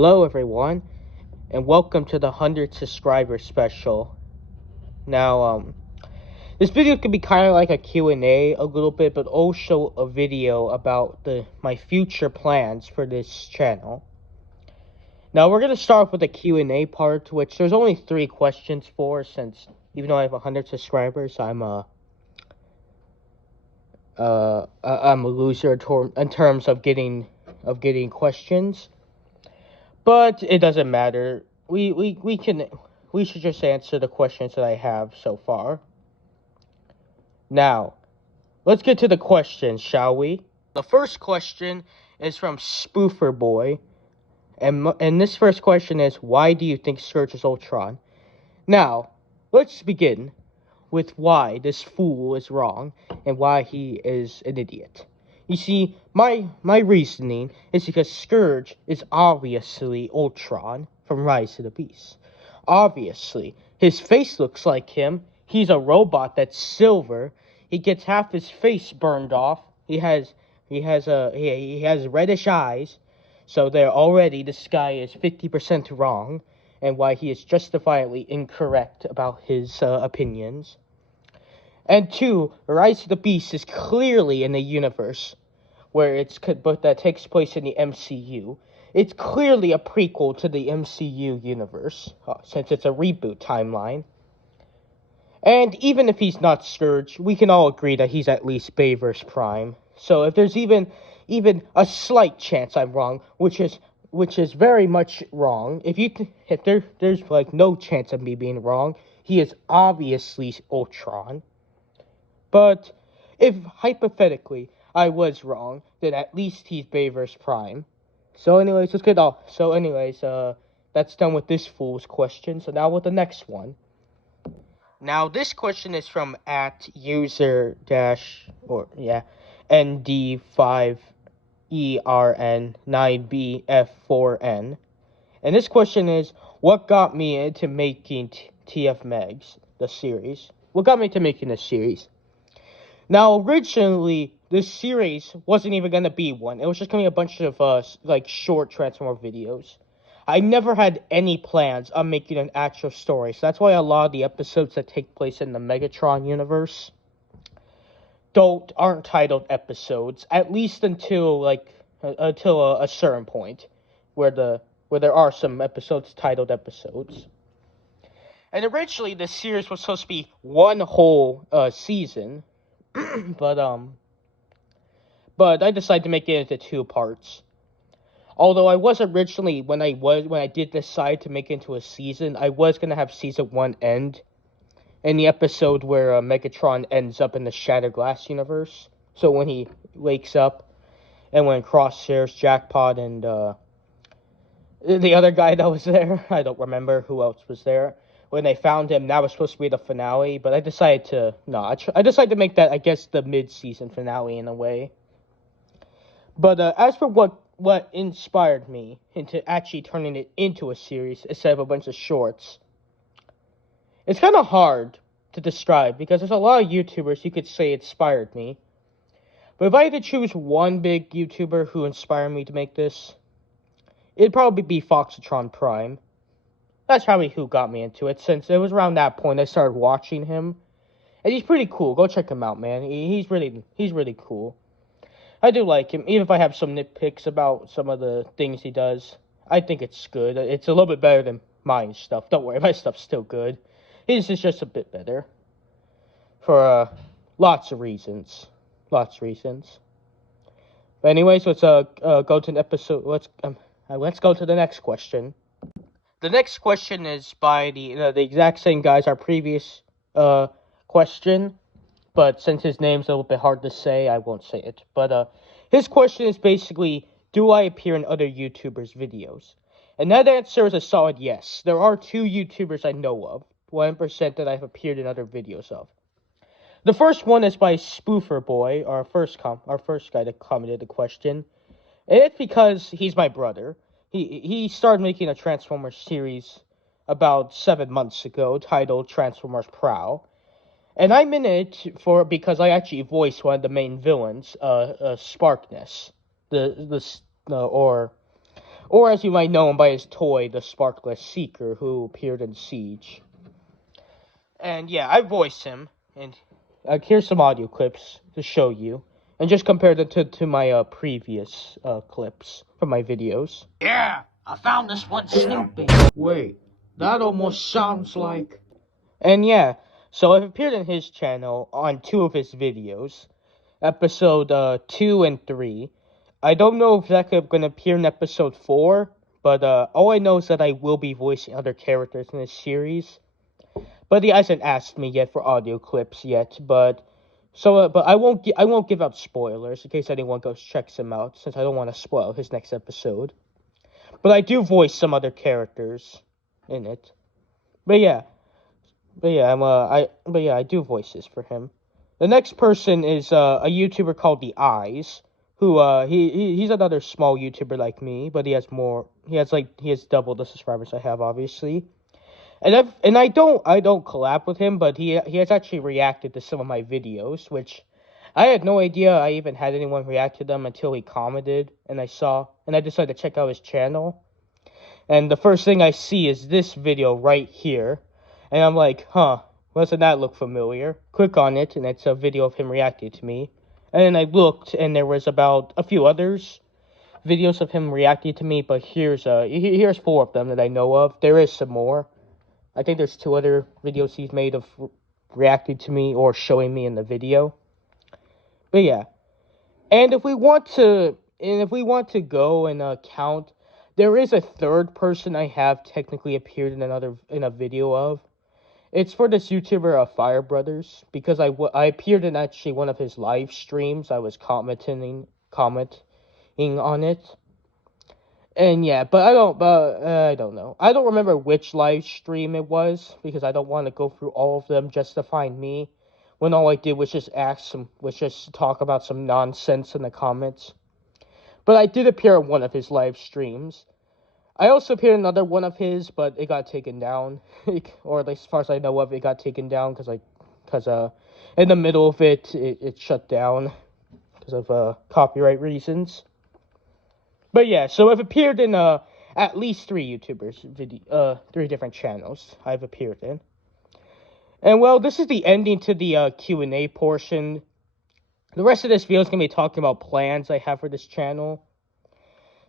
Hello everyone, and welcome to the 100 subscriber special. Now, this video could be kind of like a Q&A a little bit, but also a video about my future plans for this channel. Now, we're going to start with the Q&A part, which there's only 3 questions for, since even though I have 100 subscribers, I'm a loser in terms of getting questions. But it doesn't matter. We should just answer the questions that I have so far. Now, let's get to the questions, shall we? The first question is from Spoofer Boy, and this first question is, why do you think Scourge is Ultron? Now, let's begin with why this fool is wrong and why he is an idiot. You see, my reasoning is because Scourge is obviously Ultron from Rise of the Beast. Obviously, his face looks like him. He's a robot that's silver. He gets half his face burned off. He has reddish eyes. So this guy is 50% wrong, and why he is justifiably incorrect about his opinions. And 2, Rise of the Beast is clearly in a universe that takes place in the MCU. It's clearly a prequel to the MCU universe, since it's a reboot timeline. And even if he's not Scourge, we can all agree that he's at least Bayverse Prime. So if there's even a slight chance I'm wrong, which is very much wrong, if there's like no chance of me being wrong, he is obviously Ultron. But if, hypothetically, I was wrong, then at least he's Bayverse Prime. So anyways, that's done with this fool's question. So now with the next one. Now, this question is from @user-ND5ERN9BF4N. And this question is, what got me into making TF Megs, the series? What got me into making this series? Now, originally, this series wasn't even going to be one. It was just going to be a bunch of, short Transformer videos. I never had any plans on making an actual story, so that's why a lot of the episodes that take place in the Megatron universe aren't titled episodes, at least until a certain point, where there are some episodes titled episodes. And originally, this series was supposed to be one whole season. But I decided to make it into 2 parts. Although I was originally, when I did decide to make it into a season, I was gonna have season 1 end in the episode where Megatron ends up in the Shattered Glass universe. So when he wakes up, and when Crosshairs, Jackpot, and the other guy that was there, I don't remember who else was there. When they found him, that was supposed to be the finale, but I decided to make that, I guess, the mid-season finale in a way. But as for what inspired me into actually turning it into a series instead of a bunch of shorts, it's kind of hard to describe because there's a lot of YouTubers you could say inspired me. But if I had to choose one big YouTuber who inspired me to make this, it'd probably be Foxatron Prime. That's probably who got me into it, since it was around that point I started watching him. And he's pretty cool. Go check him out, man. He's really cool. I do like him, even if I have some nitpicks about some of the things he does. I think it's good. It's a little bit better than my stuff. Don't worry, my stuff's still good. His is just a bit better. For lots of reasons. But anyways, let's go to the episode. Let's go to the next question. The next question is by the exact same guy as our previous question, but since his name's a little bit hard to say, I won't say it. But his question is basically, do I appear in other YouTubers' videos? And that answer is a solid yes. There are 2 YouTubers I know of, 1% that I've appeared in other videos of. The first one is by Spoofer Boy, our first guy that commented the question. And it's because he's my brother. He started making a Transformers series about 7 months ago titled Transformers Prowl. And I'm in it because I actually voiced one of the main villains, Sparkness. or as you might know him by his toy, the Sparkless Seeker, who appeared in Siege. And yeah, I voiced him, and here's some audio clips to show you, and just compare them to my previous clips from my videos. Yeah, I found this one snooping. Wait, that almost sounds like... And yeah, so I've appeared in his channel on 2 of his videos, episode 2 and 3. I don't know if that's going to appear in episode 4, but all I know is that I will be voicing other characters in this series. But he hasn't asked me yet for audio clips yet, but I won't give out spoilers in case anyone goes checks him out, since I don't want to spoil his next episode. But I do voice some other characters in it. But yeah, I do voices for him. The next person is a YouTuber called The Eyes, who he's another small YouTuber like me, but he has double the subscribers I have, obviously. And I don't collab with him, but he has actually reacted to some of my videos, which I had no idea I even had anyone react to them until he commented, and I decided to check out his channel. And the first thing I see is this video right here. And I'm like, huh, doesn't that look familiar? Click on it, and it's a video of him reacting to me. And then I looked, and there was about a few others videos of him reacting to me, but here's 4 of them that I know of. There is some more. I think there's 2 other videos he's made of reacting to me or showing me in the video. But yeah. And if we want to go and count, there is a third person I have technically appeared in a video of. It's for this YouTuber, Fire Brothers, because I appeared in actually one of his live streams. I was commenting on it. And yeah, but I don't know. I don't remember which live stream it was, because I don't want to go through all of them just to find me, when all I did was just talk about some nonsense in the comments. But I did appear in one of his live streams. I also appeared in another one of his, but it got taken down. Or at least as far as I know of, it got taken down because in the middle of it shut down because of copyright reasons. But yeah, so I've appeared in at least 3 YouTubers, 3 different channels I've appeared in. And well, this is the ending to the Q&A portion. The rest of this video is going to be talking about plans I have for this channel.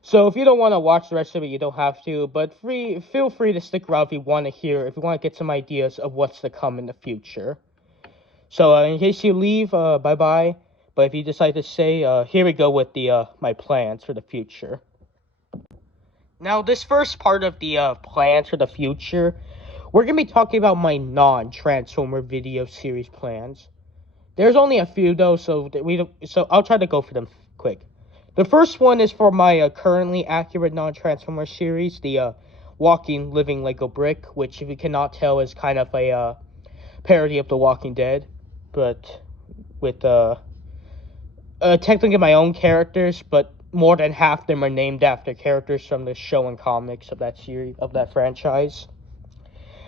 So if you don't want to watch the rest of it, you don't have to, but feel free to stick around if you want to get some ideas of what's to come in the future. So in case you leave, bye-bye. But if you decide to stay, here we go with my plans for the future. Now, this first part of the plans for the future, we're going to be talking about my non-Transformer video series plans. There's only a few, though, so I'll try to go for them quick. The first one is for my currently accurate non-Transformer series, the Walking Living Lego Brick, which, if you cannot tell, is kind of a parody of The Walking Dead, but with technically my own characters, but more than half of them are named after characters from the show and comics of that franchise.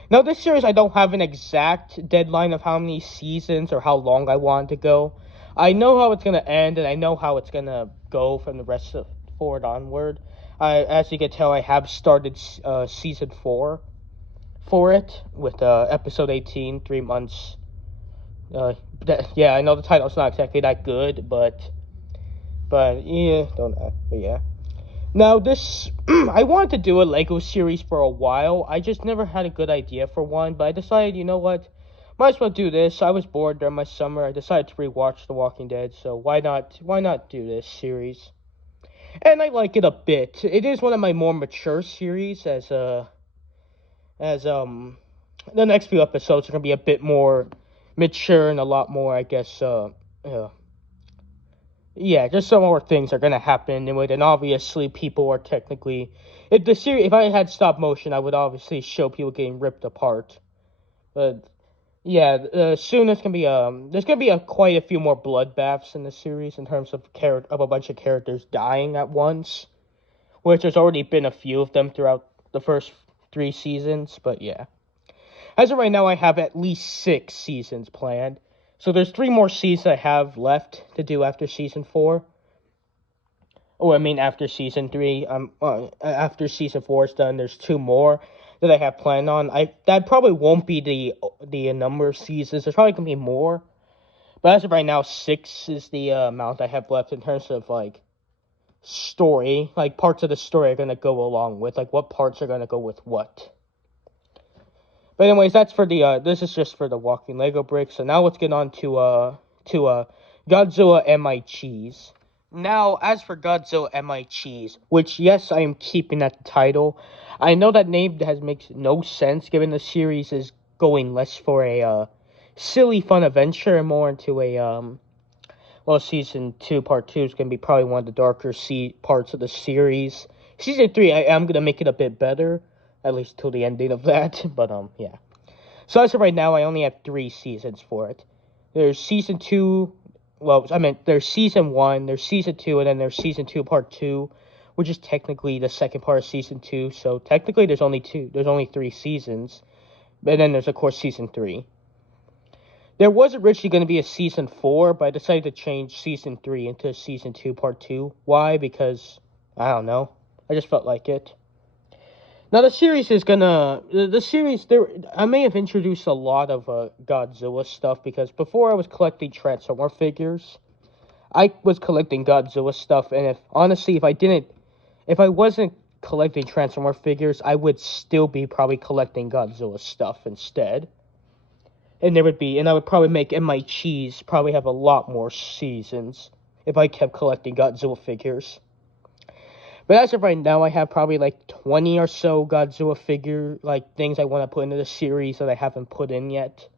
Now, this series, I don't have an exact deadline of how many seasons or how long I want it to go. I know how it's going to end, and I know how it's going to go from the rest of forward onward. As you can tell, I have started season 4 for it, with episode 18, 3 months. Yeah, I know the title's not exactly that good, but yeah, yeah. Now, this, I wanted to do a LEGO series for a while. I just never had a good idea for one, but I decided, you know what? Might as well do this. I was bored during my summer. I decided to rewatch The Walking Dead, so why not do this series? And I like it a bit. It is one of my more mature series, as the next few episodes are going to be a bit more mature and a lot more, I guess, yeah, just some more things are going to happen in it, and obviously people are technically, if I had stop motion, I would obviously show people getting ripped apart, but yeah, soon there's going to be quite a few more bloodbaths in the series in terms of a bunch of characters dying at once, which there's already been a few of them throughout the first 3 seasons, but yeah. As of right now, I have at least 6 seasons planned. So there's 3 more seasons I have left to do after season 4. Oh, I mean, after season 3, after season 4 is done, there's 2 more that I have planned on. That probably won't be the number of seasons. There's probably gonna be more, but as of right now, 6 is the amount I have left in terms of like story. Like parts of the story are gonna go along with like what parts are gonna go with what. But anyways, that's for the this is just for the walking Lego bricks. So now let's get on to Godzilla and My Cheese. Now, as for Godzilla and My Cheese, which yes, I am keeping that title. I know that name makes no sense given the series is going less for a silly fun adventure and more into a well, season 2 part 2 is gonna be probably one of the darker parts of the series. Season 3 I am gonna make it a bit better, at least till the ending of that. But yeah. So as of right now, I only have 3 seasons for it. There's season 2. Well, I meant there's season 1, there's season 2, and then there's season 2 part 2, which is technically the second part of season 2. So technically, there's only 3 seasons, and then there's of course season 3. There was originally going to be a season 4, but I decided to change season 3 into season 2 part 2. Why? Because I don't know. I just felt like it. Now the series is gonna I may have introduced a lot of Godzilla stuff because before I was collecting Transformer figures, I was collecting Godzilla stuff, and if I wasn't collecting Transformer figures, I would still be probably collecting Godzilla stuff instead. And I would probably make My Cheese probably have a lot more seasons if I kept collecting Godzilla figures. But as of right now, I have probably like 20 or so Godzilla things I want to put into the series that I haven't put in yet.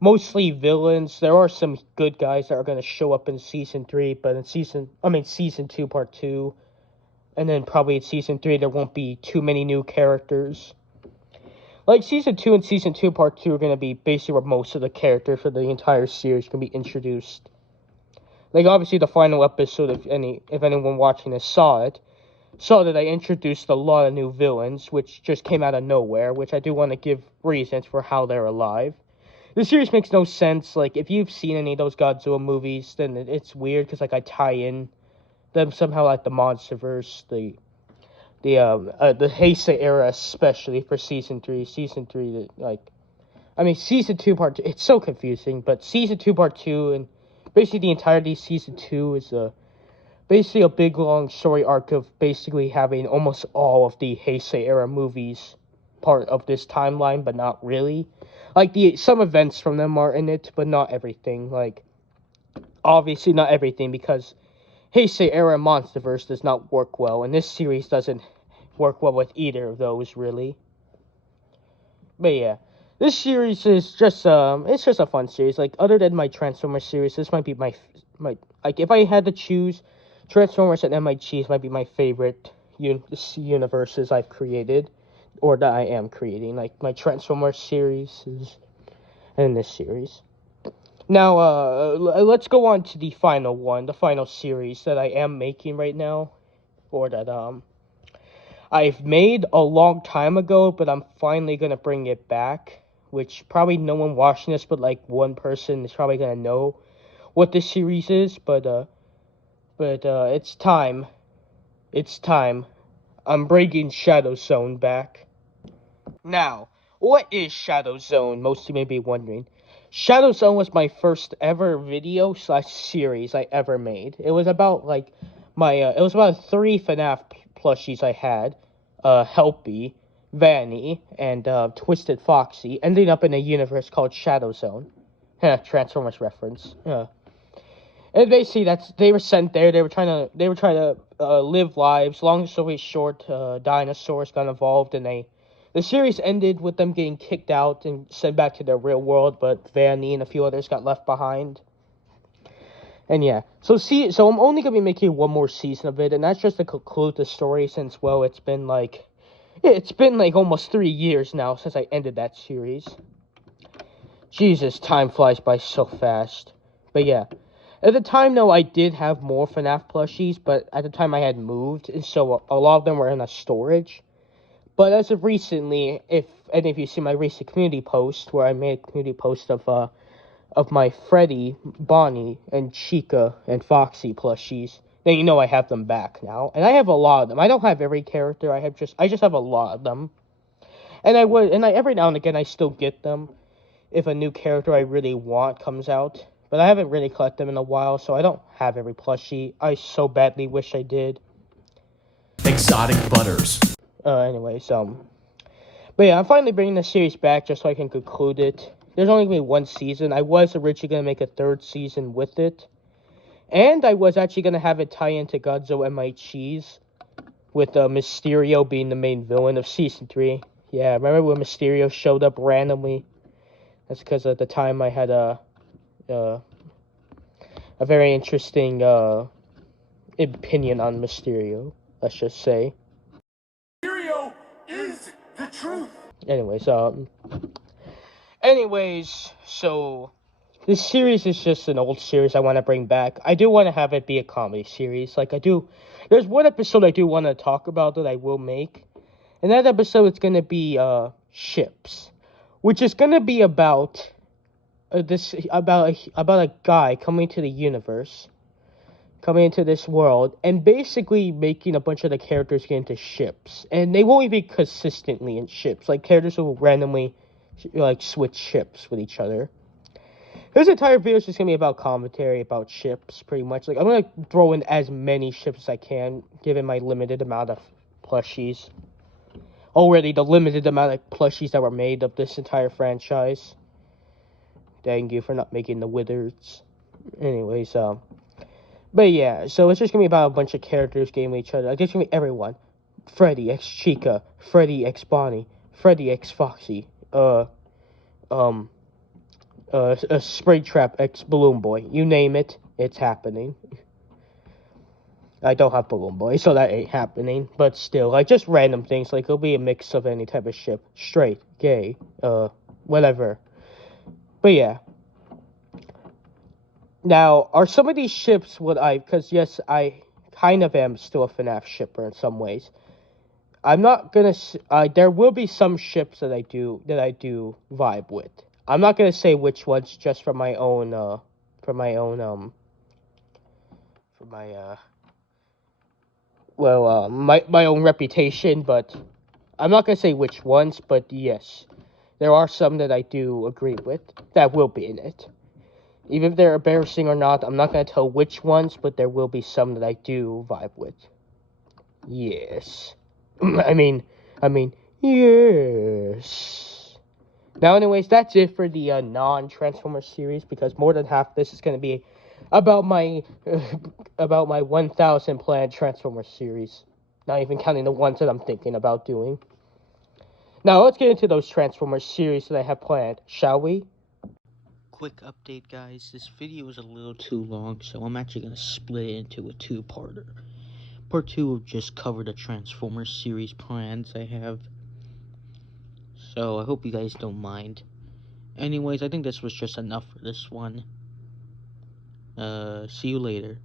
Mostly villains. There are some good guys that are going to show up in season 3, but in season 2 part 2, and then probably in season 3 there won't be too many new characters. Like season 2 and season 2 part 2 are going to be basically where most of the characters for the entire series can be introduced. Like obviously the final episode, if anyone watching this saw that I introduced a lot of new villains, which just came out of nowhere, which I do want to give reasons for how they're alive. The series makes no sense. Like if you've seen any of those Godzilla movies, then it's weird because like I tie in them somehow, like the MonsterVerse, the Heisei era, especially for season 3. Season 3, season 2 part 2. It's so confusing, but season 2 part 2 and basically the entirety of season 2 is basically a big long story arc of basically having almost all of the Heisei era movies part of this timeline, but not really. Like some events from them are in it, but not everything. Like obviously not everything because Heisei era MonsterVerse does not work well, and this series doesn't work well with either of those really. But yeah. This series is just it's just a fun series. Like other than my Transformers series, this might be my like if I had to choose, Transformers and My Cheese might be my favorite universes I've created, or that I am creating. Like my Transformers series and this series. Now let's go on to the final series that I am making right now, or that I've made a long time ago, but I'm finally gonna bring it back. Which probably no one watching this, but like one person is probably gonna know what this series is. But it's time. It's time. I'm bringing Shadow Zone back. Now, what is Shadow Zone? Most of you may be wondering. Shadow Zone was my first ever video / series I ever made. It was about like it was about 3 FNAF plushies I had. Helpy, Vanny, and Twisted Foxy, ending up in a universe called Shadow Zone. Transformers reference. And basically, they were sent there. They were trying to live lives. Long story short, dinosaurs got involved, and the series ended with them getting kicked out and sent back to their real world. But Vanny and a few others got left behind. And yeah, so I'm only gonna be making one more season of it, and that's just to conclude the story. Since it's been like almost 3 years now since I ended that series. Jesus, time flies by so fast. But yeah. At the time, though, I did have more FNAF plushies, but at the time I had moved, and so a lot of them were in a storage. But as of recently, if any of you see my recent community post, where I made a community post of my Freddy, Bonnie, and Chica, and Foxy plushies, then you know I have them back now. And I have a lot of them. I don't have every character. I just have a lot of them. And every now and again I still get them if a new character I really want comes out. But I haven't really collected them in a while, so I don't have every plushie. I so badly wish I did. Exotic Butters. Anyways, but yeah, I'm finally bringing the series back just so I can conclude it. There's only going to be one season. I was originally going to make a third season with it. And I was actually going to have it tie into Godzilla and My Cheese, with Mysterio being the main villain of Season 3. Yeah, remember when Mysterio showed up randomly? That's because at the time I had a very interesting opinion on Mysterio, let's just say. Mysterio is the truth. Anyways, so this series is just an old series I want to bring back. I do want to have it be a comedy series. There's one episode I do want to talk about that I will make. And that episode is going to be ships, which is going to be about a guy coming to the universe, coming into this world, and basically making a bunch of the characters get into ships. And they won't be consistently in ships. Like, characters will randomly, switch ships with each other. This entire video is just going to be about commentary, about ships, pretty much. I'm going to throw in as many ships as I can, given my limited amount of plushies. Already, the limited amount of plushies that were made of this entire franchise. Thank you for not making the withers. Anyways, but yeah, so it's just gonna be about a bunch of characters getting with each other. It's gonna be everyone. Freddy x Chica, Freddy x Bonnie, Freddy x Foxy, Springtrap x Balloon Boy. You name it, it's happening. I don't have Balloon Boy, so that ain't happening. But still, just random things. It'll be a mix of any type of ship. Straight, gay, whatever. But yeah. Now, are some of these ships because yes, I kind of am still a FNAF shipper in some ways. I'm not gonna, there will be some ships that I do vibe with. I'm not gonna say which ones just for my own my own reputation, but I'm not gonna say which ones, but yes. There are some that I do agree with that will be in it. Even if they're embarrassing or not, I'm not going to tell which ones, but there will be some that I do vibe with. Yes. I mean, yes. Now, anyways, that's it for the non-Transformers series, because more than half this is going to be about my 1,000 planned Transformers series. Not even counting the ones that I'm thinking about doing. Now, let's get into those Transformers series that I have planned, shall we? Quick update, guys. This video is a little too long, so I'm actually going to split it into a two-parter. Part 2 will just cover the Transformers series plans I have. So, I hope you guys don't mind. Anyways, I think this was just enough for this one. See you later.